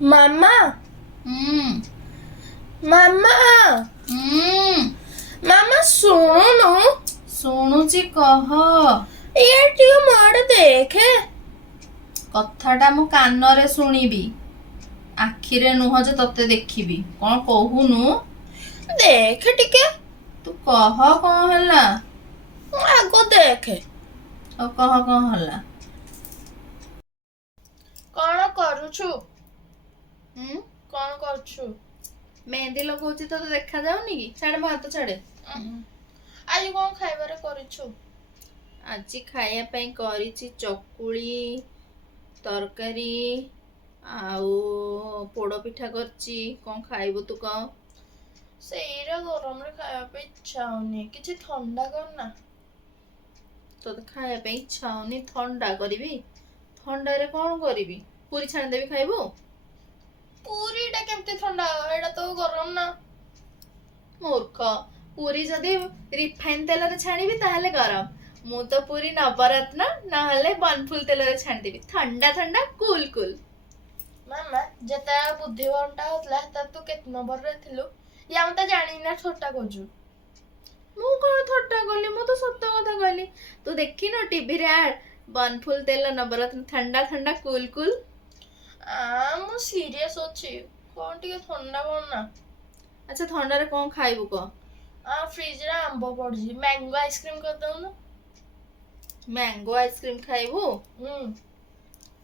ମାମା ମାମା ମାମା ଶୁଣୁନୁ। ଶୁଣୁଛି କହ। ଇଏ ଟିକେ ମୋ ଆଡେ ଦେଖେ। କଥାଟା ମୁଁ କାନରେ ଶୁଣିବି, ଆଖିରେ ନୁହଁ ଯେ ତତେ ଦେଖିବି। କଣ କହୁନୁ? ଦେଖେ ଟିକେ। ତୁ କହ କଣ ହେଲା। ଆଗ ଦେଖେ। ଆଉ କହ କଣ ହେଲା। କଣ କରୁଛୁ? କଣ କରୁଛୁ? ମେହେନ୍ଦି ଲଗଉଛି, ତତେ ଦେଖା ଯାଉନି କି? ଛାଡେ ମୋ ହାତ ଛାଡେ। ଆଜି କଣ ଖାଇବାରେ କରିଛୁ? ଆଜି ଖାଇବା ପାଇଁ କରିଛି ଚକୁଳି ତରକାରୀ ଆଉ ପୋଡ ପିଠା କରିଛି। କଣ ଖାଇବୁ ତୁ କହ? ସେଇରା ଗରମରେ ଖାଇବା ପାଇଁ ଇଚ୍ଛା ହଉନି, କିଛି ଥଣ୍ଡା କରନା। ତତେ ଖାଇବା ପାଇଁ ଇଚ୍ଛା ହଉନି, ଥଣ୍ଡା କରିବି? ଥଣ୍ଡାରେ କଣ କରିବି? ପୁରୀ ଛାଣିଦେବି, ଖାଇବୁ? ପୁରୀଟା କେମିତି ଥଣ୍ଡା ହବ? ଏଇଟା ତ ଗରମ ନା। ମୂର୍ଖ, ପୁରୀ ଯଦି ରିଫାଇନ ତେଲରେ ଛାଣିବି ତାହେଲେ ଗରମ। ମୁଁ ତ ପୁରୀ ନବରତ୍ନ ନହେଲେ ବନଫୁଲ ତେଲରେ ଛାଣିଦେବି, ଥଣ୍ଡା ଥଣ୍ଡା କୁଲ କୁଲ। ମାମା ଯେତେବେଳେ ବୁଦ୍ଧି ବଣ୍ଟା ହଉଥିଲା ସେତେବେଳେ ତୁ କେତେ ନମ୍ବରରେ ଥିଲୁ? ୟା ମତେ ଜାଣିନା ଥଟ୍ଟା କରୁଛୁ। ମୁଁ କଣ ଥଟ୍ଟା କଲି? ମୁଁ ତ ସତ କଥା କହିଲି। ତୁ ଦେଖିନୁ ଟିଭିରେ ଆଡ, ବନଫୁଲ ତେଲ ନବରତ୍ନ ଥଣ୍ଡା ଥଣ୍ଡା କୁଲ କୁଲ। ମୁଁ ସିରିୟସ୍ ଅଛି, କଣ ଟିକେ ଥଣ୍ଡା କରନା। ଆଚ୍ଛା, ଥଣ୍ଡାରେ କଣ ଖାଇବୁ କହ? ଫ୍ରିଜରେ ଆମ୍ବ ପଡିଛି, ମ୍ୟାଙ୍ଗୋ ଆଇସ୍କ୍ରିମ କରିଦଉନୁ। ମ୍ୟାଙ୍ଗୋ ଆଇସ୍କ୍ରିମ ଖାଇବୁ? ହୁଁ।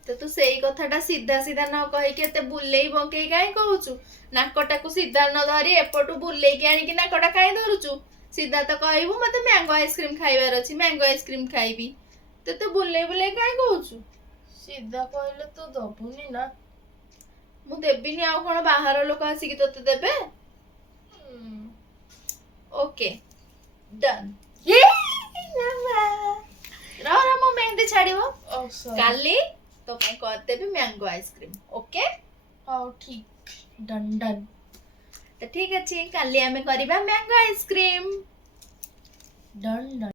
ତୁ ସେଇ କଥାଟା ସିଧା ସିଧା ନ କହିକି ଏତେ ବୁଲେଇ ବଙ୍କେଇ କାହିଁ କହୁଛୁ? ନାକଟାକୁ ସିଧା ନ ଧରି ଏପଟୁ ବୁଲେଇକି ଆଣିକି ନାକଟା କାହିଁ ଧରୁଛୁ? ସିଧା ତ କହିବୁ ମତେ ମ୍ୟାଙ୍ଗୋ ଆଇସ୍କ୍ରିମ ଖାଇବାର ଅଛି, ମ୍ୟାଙ୍ଗୋ ଆଇସ୍କ୍ରିମ ଖାଇବି। ତୁ ବୁଲେଇ ବୁଲେଇ କାହିଁ କହୁଛୁ? ସିଧା କହିଲେ ତୁ ଦବୁନି ନା। ମୁଁ ଦେବିନି, ଆଉ କଣ ବାହାର ଲୋକ ଆସିକି ତତେ ଦେବେ? Okay, done. ରହ ମୋ ମେହେନ୍ଦି ଛାଡିବ। କାଲି ତୋ ପାଇଁ କରିଦେବି ମ୍ୟାଙ୍ଗୋ ଆଇସ୍କ୍ରିମ, ଓକେ? ହଉ ଠିକ, ଡନ୍ ଡନ୍। ତ ଠିକ ଅଛି, କାଲି ଆମେ କରିବା ମ୍ୟାଙ୍ଗୋ ଆଇସ୍କ୍ରିମ। Don Don.